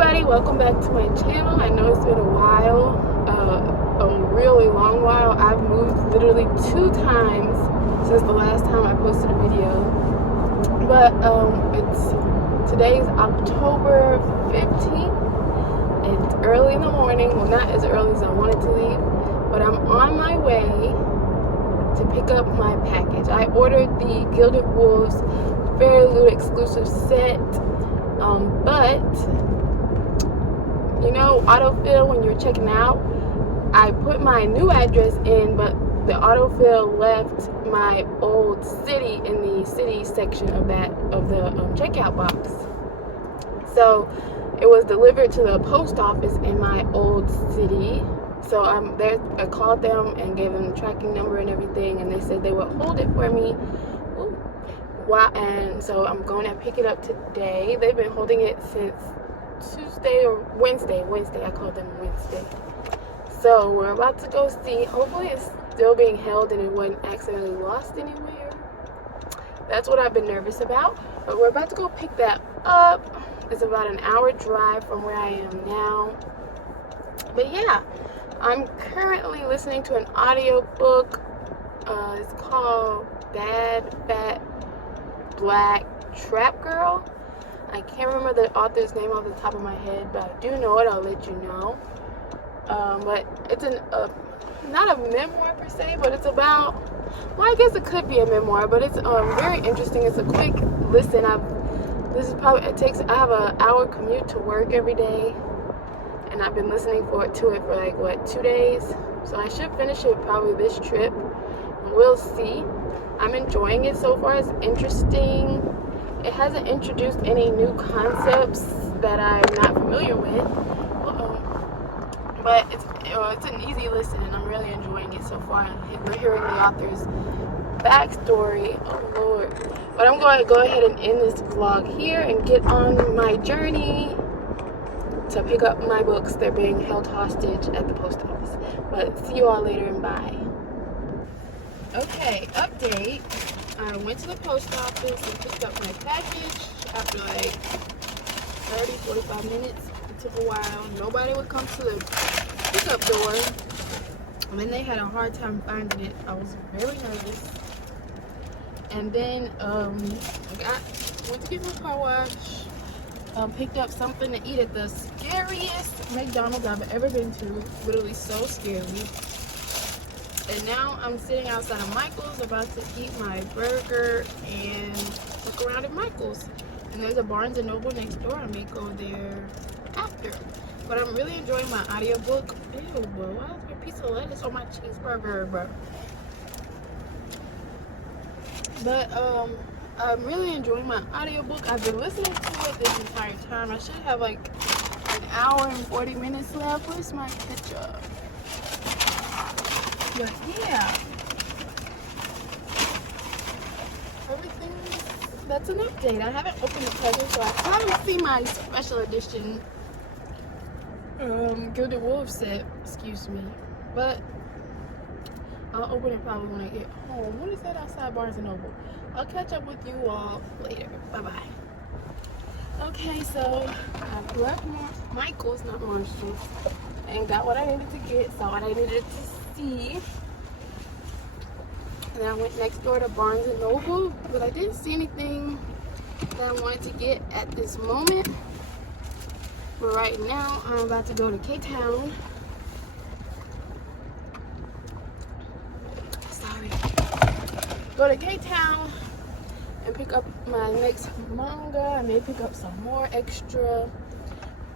everybody, welcome back to my channel. I know it's been a while, a really long while. I've moved literally 2 times since the last time I posted a video. But today's October 15th. It's early in the morning. Well, not as early as I wanted to leave, but I'm on my way to pick up my package. I ordered the Gilded Wolves Fairy Loot exclusive set. But you know, autofill when you're checking out, I put my new address in, but the autofill left my old city in the city section of the checkout box. So it was delivered to the post office in my old city. So I called them and gave them the tracking number and everything, and they said they would hold it for me. And so I'm going to pick it up today. They've been holding it since Tuesday or Wednesday. I called them Wednesday. So we're about to go see. Hopefully it's still being held and it wasn't accidentally lost anywhere. That's what I've been nervous about. But we're about to go pick that up. It's about an hour drive from where I am now. But yeah, I'm currently listening to an audiobook. It's called Bad Fat Black Trap Girl. I can't remember the author's name off the top of my head, but I do know it. I'll let you know. But it's not a memoir per se, but it's about, well, I guess it could be a memoir, but it's very interesting. It's a quick listen. I have an hour commute to work every day, and I've been listening to it for like 2 days. So I should finish it probably this trip. We'll see. I'm enjoying it so far. It's interesting. It hasn't introduced any new concepts that I'm not familiar with. But it's an easy listen, and I'm really enjoying it so far. We're hearing the author's backstory. Oh Lord. But I'm going to go ahead and end this vlog here and get on my journey to pick up my books. They're being held hostage at the post office. But see you all later, and bye. Okay, update. I went to the post office and picked up my package after like 30-45 minutes. It took a while. Nobody would come to the pickup door. And then they had a hard time finding it. I was very nervous. And then I went to get my car wash. Picked up something to eat at the scariest McDonald's I've ever been to. Literally so scary. And now I'm sitting outside of Michael's about to eat my burger and look around at Michael's. And there's a Barnes & Noble next door. I may go there after. But I'm really enjoying my audiobook. Ew, bro, why is there a piece of lettuce on my cheeseburger, bro? But I'm really enjoying my audiobook. I've been listening to it this entire time. I should have like an hour and 40 minutes left. Where's my picture? But yeah, everything, that's an update. I haven't opened the present, so I haven't seen my special edition Gilded Wolves set, excuse me. But I'll open it probably when I get home. What is that outside Barnes & Noble? I'll catch up with you all later. Bye-bye. Okay, so I left Michael's, not Marshall's, and got what I needed to get, saw what I needed to see. And then I went next door to Barnes & Noble, but I didn't see anything that I wanted to get at this moment. But right now, I'm about to go to K-Town. Go to K-Town and pick up my next manga. I may pick up some more extra.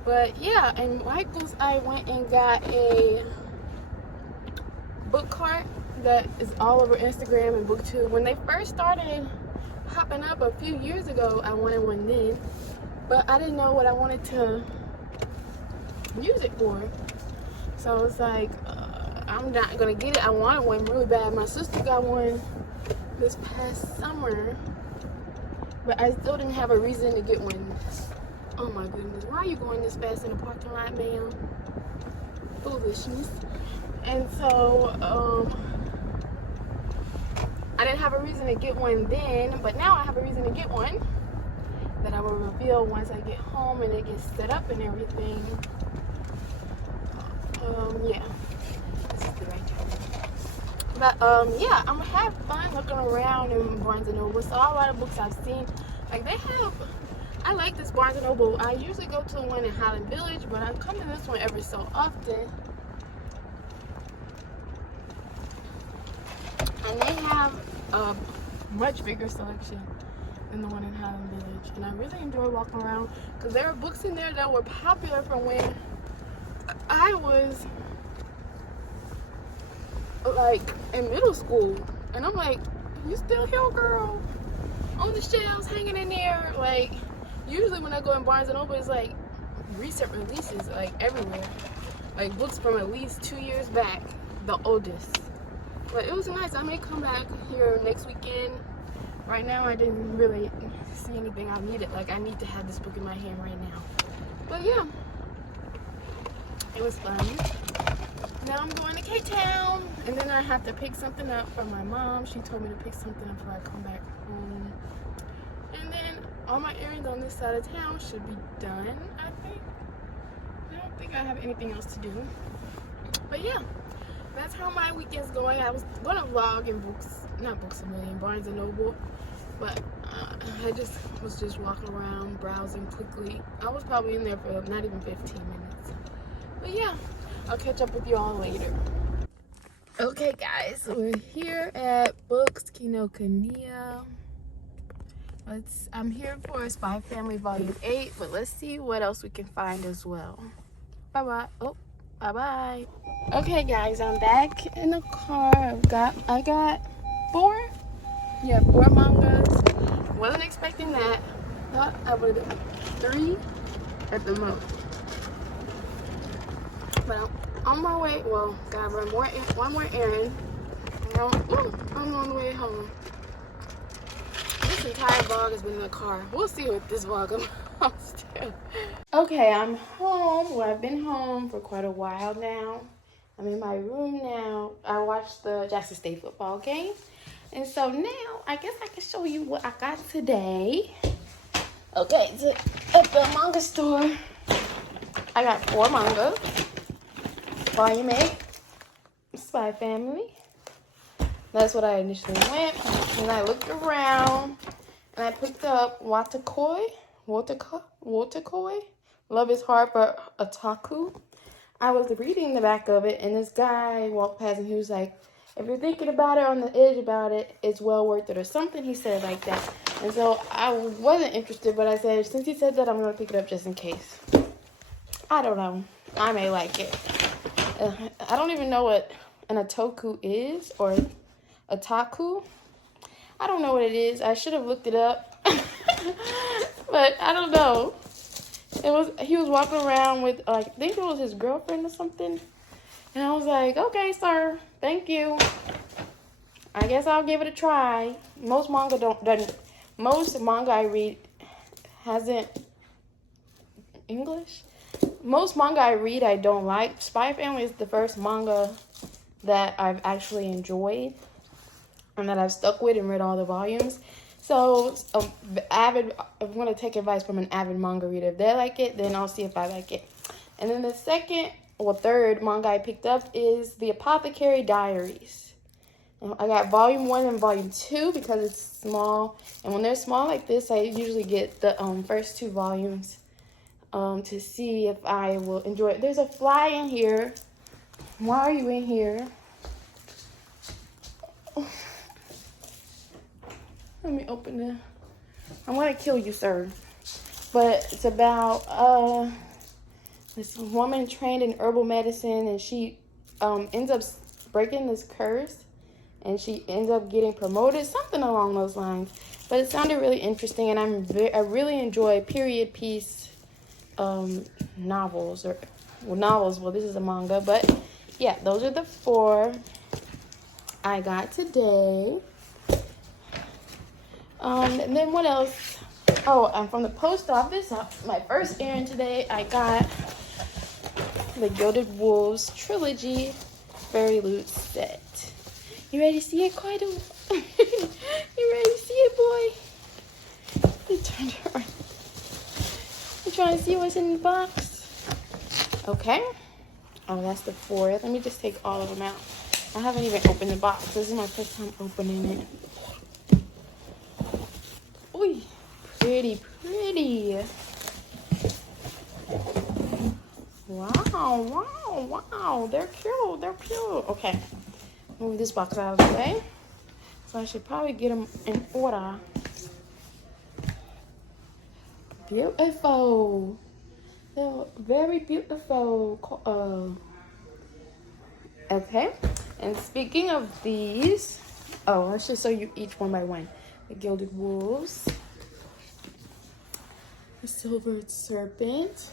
But yeah, in Michael's, I went and got a book cart that is all over Instagram and BookTube. When they first started popping up a few years ago, I wanted one then, but I didn't know what I wanted to use it for. So I was like, I'm not gonna get it. I wanted one really bad. My sister got one this past summer, but I still didn't have a reason to get one. Oh my goodness, why are you going this fast in the parking lot, ma'am? Foolishness. And so I didn't have a reason to get one then, but now I have a reason to get one that I will reveal once I get home and it gets set up and everything. Yeah, this is the right time. But yeah, I'm gonna have fun looking around in Barnes and Noble. So a lot of books I've seen, like they have. I like this Barnes and Noble. I usually go to the one in Highland Village, but I come to this one every so often. And they have a much bigger selection than the one in Highland Village. And I really enjoy walking around because there are books in there that were popular from when I was like in middle school. And I'm like, you still here, girl? On the shelves, hanging in there. Like, usually when I go in Barnes and Noble, it's like recent releases, like everywhere. Like books from at least 2 years back, the oldest. But it was nice. I may come back here next weekend. Right now, I didn't really see anything I needed. Like, I need to have this book in my hand right now. But yeah, it was fun. Now I'm going to K-Town, and then I have to pick something up from my mom. She told me to pick something up before I come back home. And then all my errands on this side of town should be done, I think. I don't think I have anything else to do. But yeah, that's how my weekend's going. I was going to vlog in Barnes and Noble. But I was just walking around, browsing quickly. I was probably in there for not even 15 minutes. But yeah, I'll catch up with you all later. Okay guys, we're here at Books Kinokuniya. I'm here for Spy Family Volume 8, but let's see what else we can find as well. Bye-bye. Oh, bye-bye. Okay guys, I'm back in the car. I got 4 mangas. Wasn't expecting that. Thought I would have 3 at the most. But I'm on my way. Well, gotta run one more errand. I'm on the way home. This entire vlog has been in the car. We'll see what this vlog amounts to. Okay, I'm home. Well, I've been home for quite a while now. I'm in my room now. I watched the Jackson State football game. And so now, I guess I can show you what I got today. Okay, at the manga store, I got 4 mangas. Volume 8, Spy Family. That's what I initially went. And I looked around, and I picked up Watakoi. Love is Hard for Otaku. I was reading the back of it, and this guy walked past, and he was like, if you're thinking about it, on the edge about it, it's well worth it, or something he said like that. And so I wasn't interested, but I said, since he said that, I'm going to pick it up just in case. I don't know. I may like it. I don't even know what an otaku is, or otaku. I don't know what it is. I should have looked it up. But I don't know. He was walking around with, I think it was his girlfriend or something. And I was like, okay, sir, thank you. I guess I'll give it a try. Most manga I read hasn't English. Most manga I read I don't like. Spy Family is the first manga that I've actually enjoyed and that I've stuck with and read all the volumes. So I'm going to take advice from an avid manga reader. If they like it, then I'll see if I like it. And then the third manga I picked up is The Apothecary Diaries. I got volume 1 and volume 2 because it's small. And when they're small like this, I usually get the first 2 volumes to see if I will enjoy it. There's a fly in here. Why are you in here? Let me open it. I'm going to kill you, sir. But it's about this woman trained in herbal medicine, and she ends up breaking this curse, and she ends up getting promoted, something along those lines. But it sounded really interesting, and I really enjoy period piece novels. Well, this is a manga, but yeah, those are the 4 I got today. And then what else? Oh, I'm from the post office. My first errand today, I got the Gilded Wolves trilogy fairy loot set. You ready to see it, Kaido? You ready to see it, boy? He turned around. trying to see what's in the box. Okay. Oh, that's the fourth. Let me just take all of them out. I haven't even opened the box. This is my first time opening it. Ooh, pretty. Wow. They're cute. Okay. Move this box out of the way. So I should probably get them in order. Beautiful. They're very beautiful. Okay. And speaking of these, I should show you each one by one. The Gilded Wolves, the Silvered Serpent,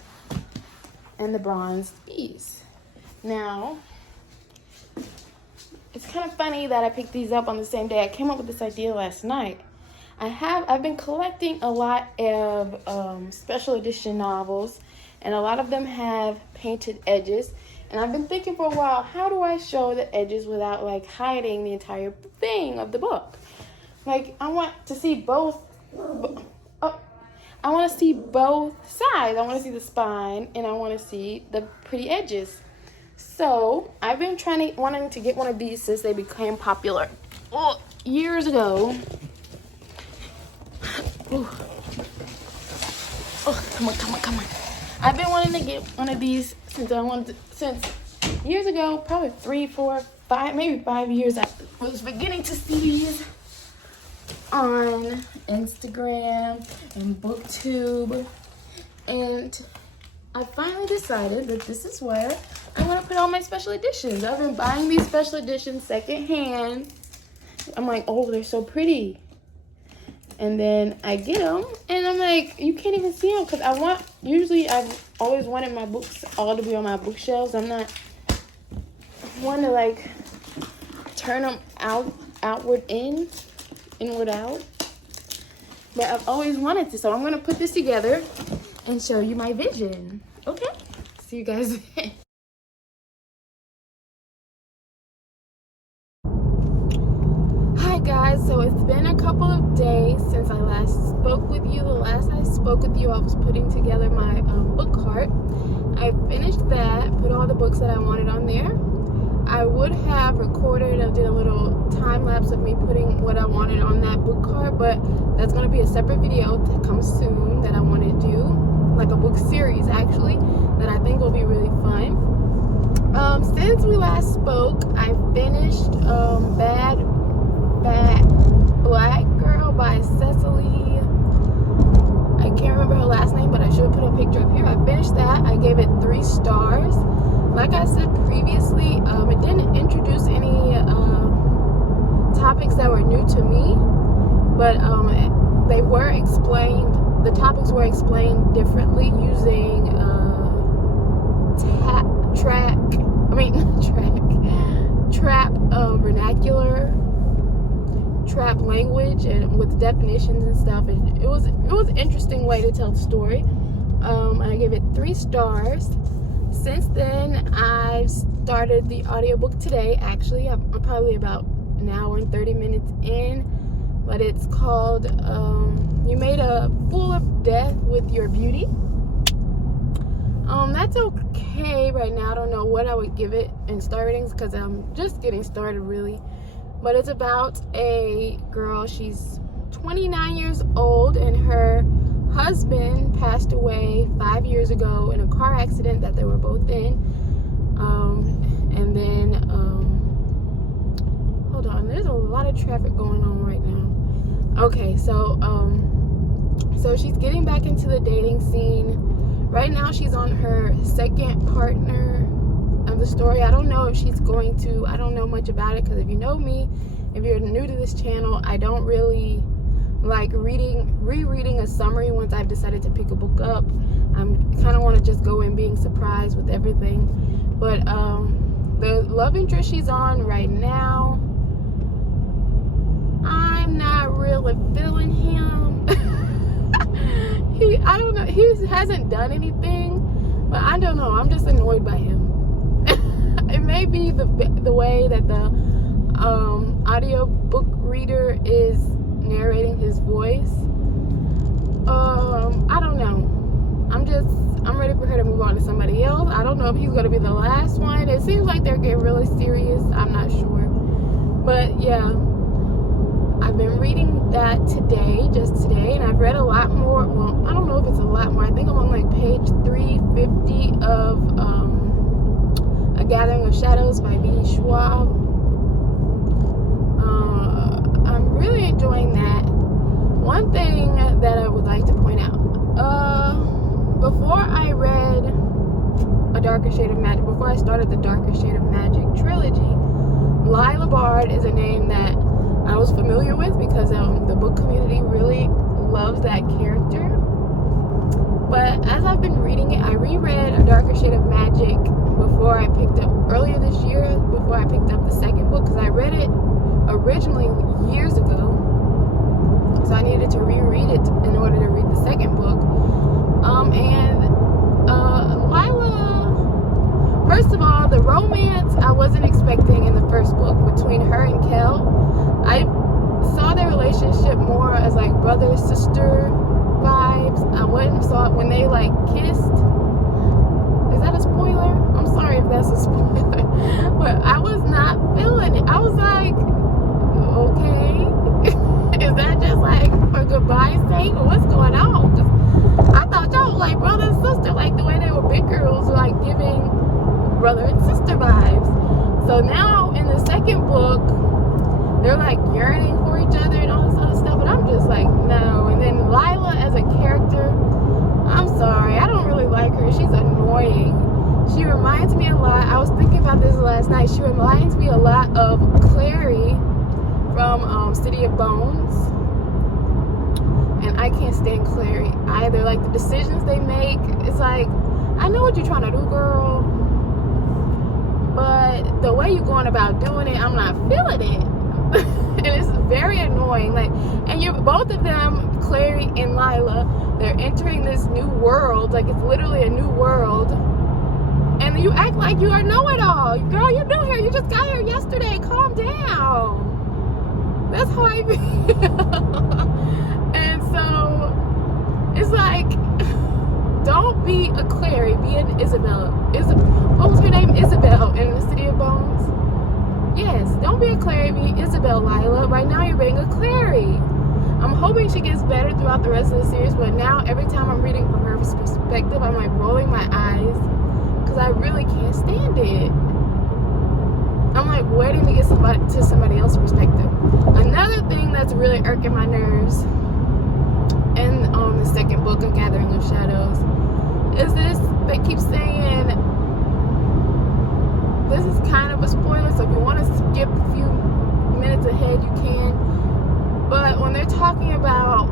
and the Bronzed Beast. Now, it's kind of funny that I picked these up on the same day. I came up with this idea last night. I've been collecting a lot of special edition novels, and a lot of them have painted edges. And I've been thinking for a while, how do I show the edges without like hiding the entire thing of the book? Like, I want to see both. I want to see both sides. I want to see the spine, and I want to see the pretty edges. So I've been wanting to get one of these since they became popular years ago. Come on. I've been wanting to get one of these since years ago, probably 3, 4, 5, maybe 5 years. I was beginning to see these on Instagram and BookTube, and I finally decided that this is where I want to put all my special editions. I've been buying these special editions secondhand. I'm like, oh, they're so pretty. And then I get them, and I'm like, you can't even see them because I've always wanted my books all to be on my bookshelves. I'm not one to like turn them outward in, inward out. But I've always wanted to, so I'm going to put this together and show you my vision. Okay? See you guys then. Hi guys, so it's been a couple of days since I last spoke with you. The last I spoke with you, I was putting together my book cart. I finished that, put all the books that I wanted on there. I would have recorded and did a little time lapse of me putting what I wanted on that book cart, but that's going to be a separate video that comes soon that I want to do, like a book series actually, that I think will be really fun. Since we last spoke, I finished Bad Black Girl by Sesali. I can't remember her last name, but I should put a picture up here. I finished that. I gave it 3 stars. Like I said previously, it didn't introduce any topics that were new to me, but they were explained. The topics were explained differently using trap vernacular, trap language, and with definitions and stuff. It was an interesting way to tell the story. I gave it 3 stars. Since then, I've started the audiobook today. Actually, I'm probably about an hour and 30 minutes in, but it's called You Made a Fool of Death with Your Beauty. That's okay right now. I don't know what I would give it in star ratings because I'm just getting started really. But it's about a girl. She's 29 years old, and her husband passed away 5 years ago in a car accident that they were both in. And then, hold on, there's a lot of traffic going on right now. Okay, so she's getting back into the dating scene. Right now, she's on her second partner of the story. I don't know if she's going to, I don't know much about it, because if you know me, if you're new to this channel, I don't really like rereading a summary once I've decided to pick a book up. I'm kind of want to just go in being surprised with everything. But the love interest she's on right now, I'm not really feeling him. I don't know, he hasn't done anything, but I don't know, I'm just annoyed by him. It may be the way that the audio book reader is narrating his voice. I don't know. I'm ready for her to move on to somebody else. I don't know if he's going to be the last one. It seems like they're getting really serious. I'm not sure. But yeah, I've been reading that just today, and I've read a lot more. Well, I don't know if it's a lot more. I think I'm on like page 350 of A Gathering of Shadows by Schwab. I'm really enjoying that. One thing that I would like to point out, before I read A Darker Shade of Magic, before I started the Darker Shade of Magic trilogy, Lila Bard is a name that I was familiar with because the book community really loves that character. But as I've been reading it, I reread A Darker Shade of Magic before I picked up, earlier this year, before I picked up the second book, because I read it originally years ago. So I needed to reread it in order to read the second book. Lila, first of all, the romance I wasn't expecting in the first book between her and Kel. I saw their relationship more as like brother-sister vibes. I went and saw it when they like kissed. Is that a spoiler? I'm sorry if that's a spoiler. But I was not feeling it. I was like, okay. Is that just like for goodbye's sake, or what's going on? I thought y'all were like brother and sister, like the way they were big girls, were like giving brother and sister vibes. So now in the second book, they're like yearning for each other and all this other stuff, but I'm just like, no. And then Lila as a character, I'm sorry, I don't really like her. She's annoying. She reminds me a lot, I was thinking about this last night, she reminds me a lot of Clary from City of Bones. And I can't stand Clary either. Like the decisions they make, it's like, I know what you're trying to do, girl, but the way you're going about doing it, I'm not feeling it. And it's very annoying. Like, and you're both of them, Clary and Lila, they're entering this new world. Like it's literally a new world. And you act like you are know-it-all. Girl, you're new here. You just got here yesterday. Calm down. That's how I feel. And so it's like, don't be a Clary, be an Isabel. What was her name? Isabel in the City of Bones? Yes, don't be a Clary, be Isabel, Lila. Right now you're being a Clary. I'm hoping she gets better throughout the rest of the series, but now every time I'm reading from her perspective, I'm like rolling my eyes because I really can't stand it. I'm like waiting to get somebody else's perspective. Another thing that's really irking my nerves in the second book of Gathering of Shadows is this, they keep saying, this is kind of a spoiler, so if you want to skip a few minutes ahead, you can. But when they're talking about,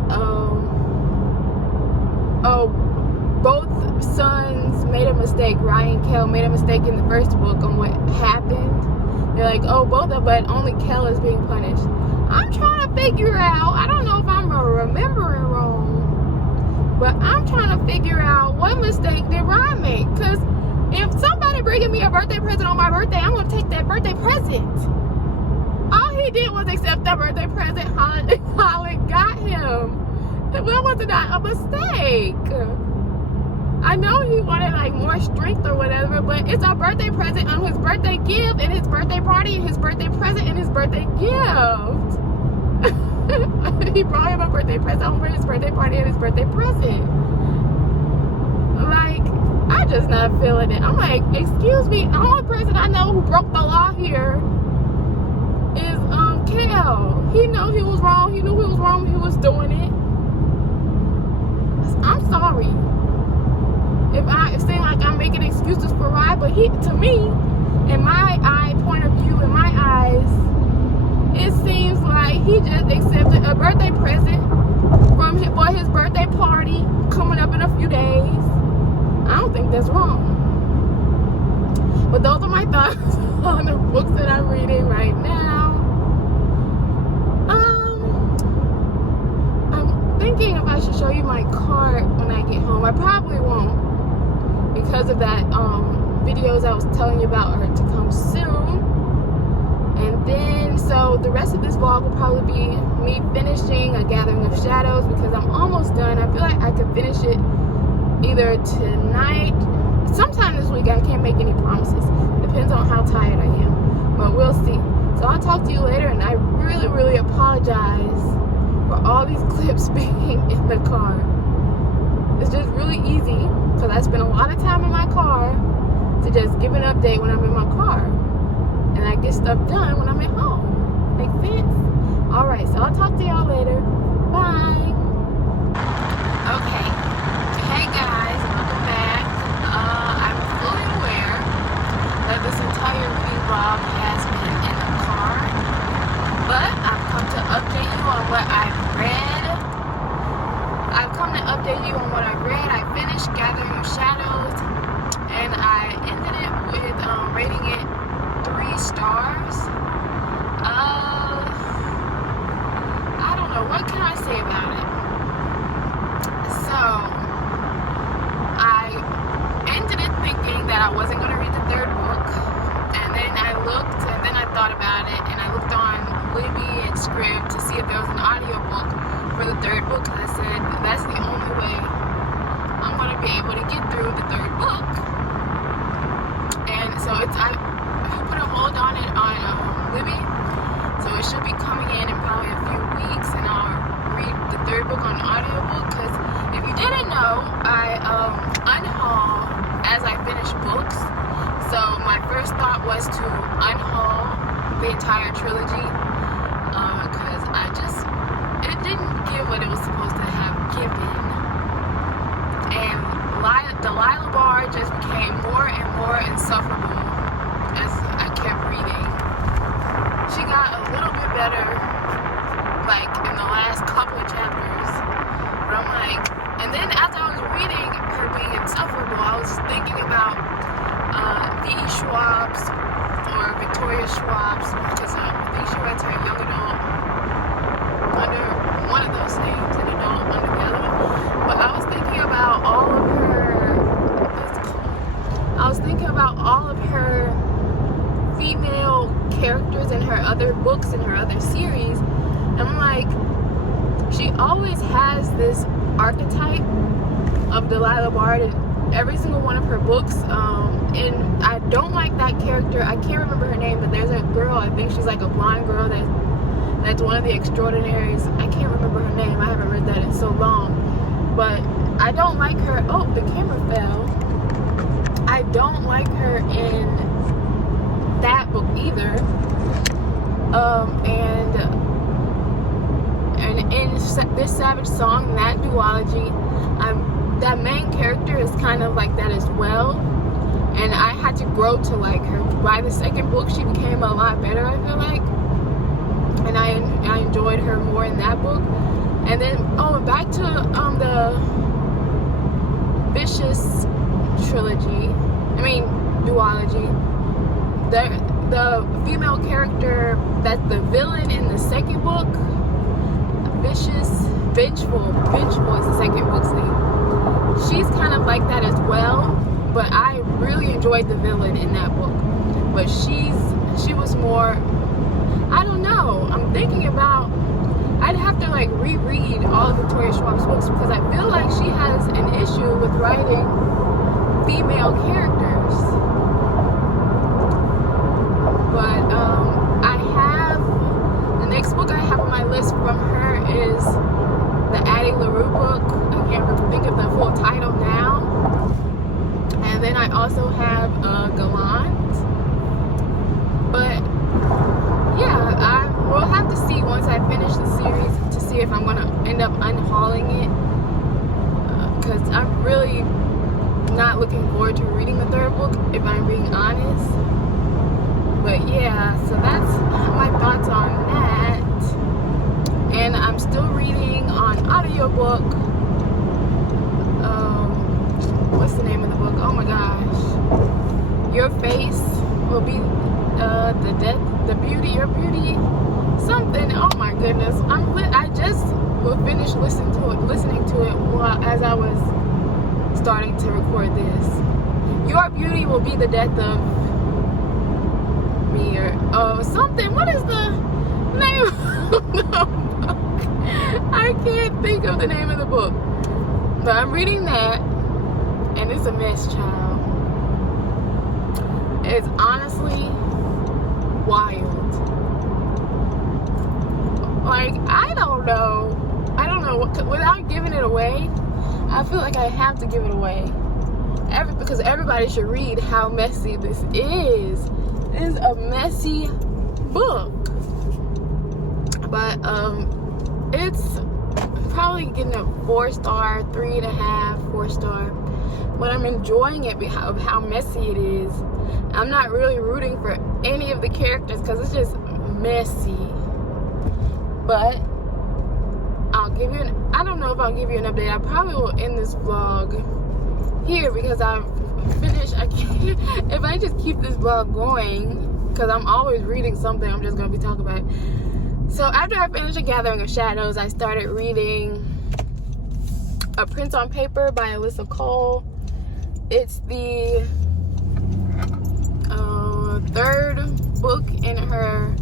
both sons made a mistake, Ryan and Kel made a mistake in the first book on what happened. They're like, oh, both of, but only Kel is being punished. I'm trying to figure out, I don't know if I'm remembering wrong, but I'm trying to figure out what mistake did Ryan make, because if somebody bringing me a birthday present on my birthday, I'm going to take that birthday present. All he did was accept that birthday present Holland got him. Well, was it not a mistake? I know he wanted like more strength or whatever, but it's a birthday present on his birthday gift and his birthday party and his birthday present and his birthday gift. He brought him a birthday present on his birthday party and his birthday present. Like, I just not feeling it. I'm like, excuse me, the only person I know who broke the law here is Kel. He knew he was wrong. He knew he was wrong when he was doing it. I'm sorry if I seem like I'm making excuses for Ryan, but he, to me, in my point of view, in my eyes, it seems like he just accepted a birthday present for his birthday party coming up in a few days. I don't think that's wrong. But those are my thoughts on the books that I'm reading right now. I'm thinking if I should show you my cart when I get home. I probably won't, because of that videos I was telling you about are to come soon. And then, so the rest of this vlog will probably be me finishing A Gathering of Shadows, because I'm almost done. I feel like I could finish it either tonight, sometime this week. I can't make any promises. Depends on how tired I am, but we'll see. So I'll talk to you later, and I really, really apologize for all these clips being in the car. It's just really easy because I spend a lot of time in my car to just give an update when I'm in my car, and I get stuff done when I'm at home. Make sense? Alright, so I'll talk to y'all later. Bye. Okay. Hey guys, welcome back. I'm fully aware that this entire reading vlog has been in the car, but I've come to update you on what I've read. I finished Gathering of Shadows, and I ended it with rating it 3 stars. I don't know, what can I say about it? So, I ended it thinking that I wasn't going to read the 3rd book, and then I looked, and then I thought about it, and I looked on Libby and Scribd to see if there was an audiobook for the 3rd book, and I said, that's the only way I'm going to be able to get through the 3rd book. And so I put a hold on it on Libby, so it should be coming in probably a few weeks, and I'll read the 3rd book on audiobook. Because if you didn't know, I unhaul as I finish books. So my first thought was to unhaul the entire trilogy, because it didn't give what it was supposed to have given. And Delilah Bar just became more and more insufferable as I kept reading. She got a little bit better, like, in the last couple of chapters. But I'm like, and then as I was reading her being insufferable, I was thinking about V.E. Schwab's, or Victoria Schwab's, because I think she writes her young adult under one of those names, and adult under the other one. But I was thinking about all of her female characters in her other books and her other series. And I'm like, she always has this archetype of Delilah Bard in every single one of her books. And I don't like that character. I can't remember her name, but there's a girl, I think she's like a blonde girl that's one of the extraordinaries. I can't remember her name. I haven't read that in so long. But I don't like her. Oh, the camera fell. I don't like her in that book either. And in this Savage Song, that duology, that main character is kind of like that as well. And I had to grow to like her. By the 2nd book, she became a lot better, I feel like. And I enjoyed her more in that book. And then, back to the Vicious duology. The female character that's the villain in the 2nd book, Vengeful is the 2nd book's name. She's kind of like that as well, but I really enjoyed the villain in that book. But she was more, I don't know, I'm thinking about, I'd have to like reread all of Victoria Schwab's books, because I feel like she has an issue with writing female characters. But the next book I have on my list from her is the Addie LaRue book. I can't think of the full title now. And then I also have Gallant. But yeah, I will have to see once I finish the series to see if I'm going to end up unhauling it. Because I'm really not looking forward to reading the 3rd book, if I'm being honest. But yeah, so that's my thoughts on that. And I'm still reading on audiobook. What's the name of the book? Oh my gosh. Your Face Will Be the Beauty, Your Beauty, something. Oh my goodness. I just finished listening to it while as I was starting to record this. Your Beauty Will Be the Death of Me, or something. What is the name of the book? I can't think of the name of the book. But I'm reading that. and it's a mess, child. It's honestly wild. Like, I don't know what, without giving it away, I feel like I have to give it away. Because everybody should read how messy this is. It is a messy book. But it's probably getting a 4-star, 3.5, 4-star. But I'm enjoying it because of how messy it is. I'm not really rooting for any of the characters because it's just messy. But I'll give you I don't know if I'll give you an update. I probably will end this vlog here because I've finished. I can't, if I just keep this vlog going, because I'm always reading something, I'm just going to be talking about it. So after I finished A Gathering of Shadows, I started reading A Prince on Paper by Alyssa Cole. It's the third book in her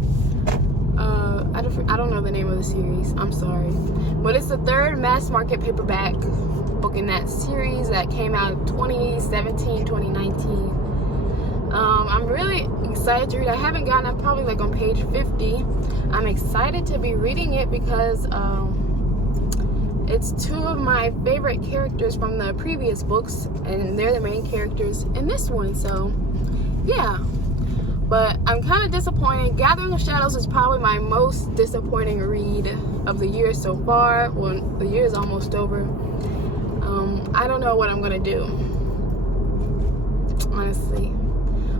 I don't know the name of the series, I'm sorry, but it's the third mass market paperback book in that series that came out in 2017, 2019. I'm really excited to read. I haven't gotten, I'm probably like on page 50. I'm excited to be reading it because it's two of my favorite characters from the previous books, and they're the main characters in this one, so yeah. But I'm kind of disappointed. Gathering of Shadows is probably my most disappointing read of the year so far. Well, the year is almost over. I don't know what I'm going to do, honestly.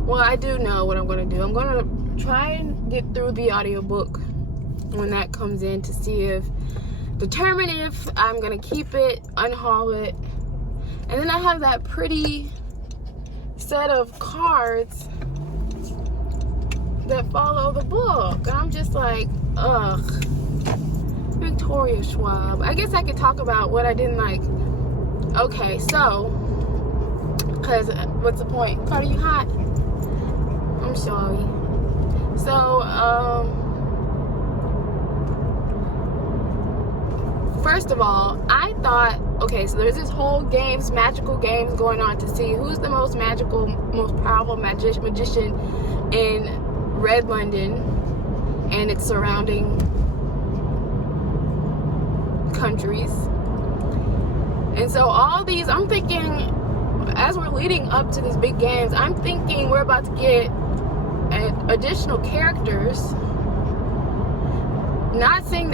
Well, I do know what I'm going to do. I'm going to try and get through the audiobook when that comes in to determine if I'm going to keep it, unhaul it. And then I have that pretty set of cards that follow the book. And I'm just like, ugh. Victoria Schwab. I guess I could talk about what I didn't like. Okay, so, because what's the point? Carter, you hot? I'm sorry. So, first of all, I thought, okay, so there's this whole magical games going on to see who's the most magical, most powerful magician in Red London and its surrounding countries. And so all these, I'm thinking, as we're leading up to these big games, I'm thinking we're about to get additional characters, not seeing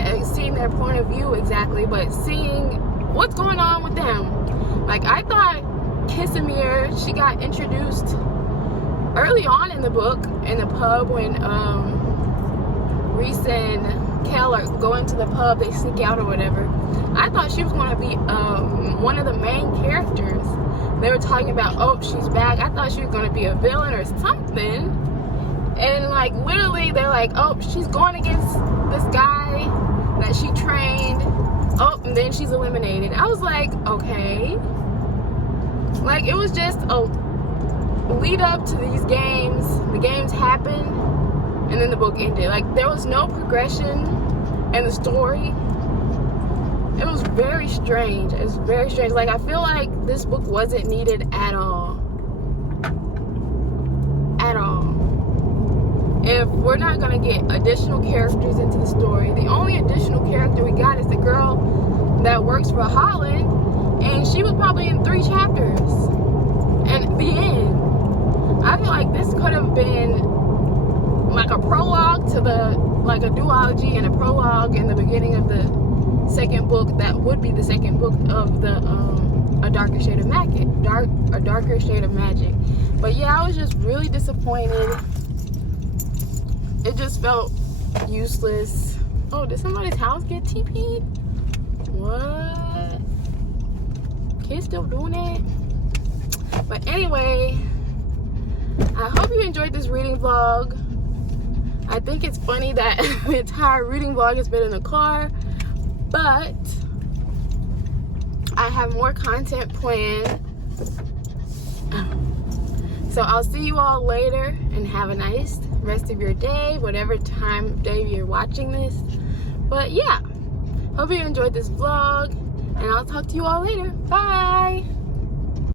their point of view exactly, but seeing what's going on with them. Like, I thought Kissimir, she got introduced early on in the book, in the pub, when Reese and Kel are going to the pub, they sneak out or whatever. I thought she was going to be one of the main characters. They were talking about, oh, she's back. I thought she was going to be a villain or something. And like, literally, they're like, oh, she's going against this guy that she trained. Oh, and then she's eliminated. I was like, okay. Like, it was just a lead up to these games. The games happened, and then the book ended. Like, there was no progression in the story. It was very strange. It was very strange. Like, I feel like this book wasn't needed at all. At all. If we're not going to get additional characters into the story, the only additional character we got is the girl that works for Holland, and she was probably in 3 chapters. And at the end, I feel like this could have been like a prologue to like a duology and a prologue in the beginning of the second book. That would be the second book of the A Darker Shade of Magic. A Darker Shade of Magic. But yeah, I was just really disappointed. It just felt useless. Oh, did somebody's house get TP'd? What? Kids still doing it? But anyway, I hope you enjoyed this reading vlog. I think it's funny that the entire reading vlog has been in the car, but I have more content planned. So I'll see you all later, and have a nice rest of your day, whatever time of day you're watching this. But yeah, hope you enjoyed this vlog, and I'll talk to you all later. Bye.